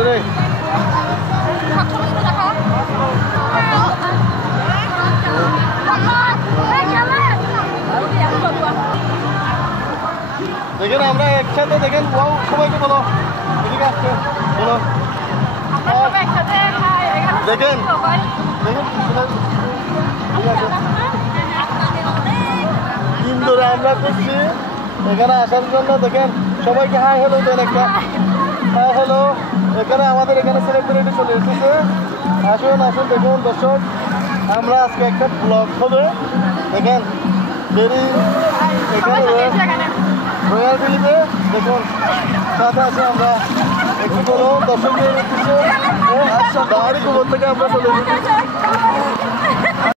ধরে রে দেখেন আমরা একসাথে দেখেন সবাইকে বলো এদিকে আসছে বলো দেখেন দেখেন দিন ধরে আমরা করছি এখানে আসার জন্য দেখেন সবাইকে হাই হ্যালো দেন একটা হাই হ্যালো এখানে আমাদের এখানে সেলিব্রিটি চলে এসেছে আসুন আসুন দেখুন দর্শক আমরা আজকে একটা ব্লগ হবে দেখেন দেরি এখানে রয়্যাল দিল্লিতে দেখুন সাথে আছে আমরা একটু বলুন দর্শকদের উদ্দেশ্যে বাহারি কুকুর থেকে আমরা চলে এসেছি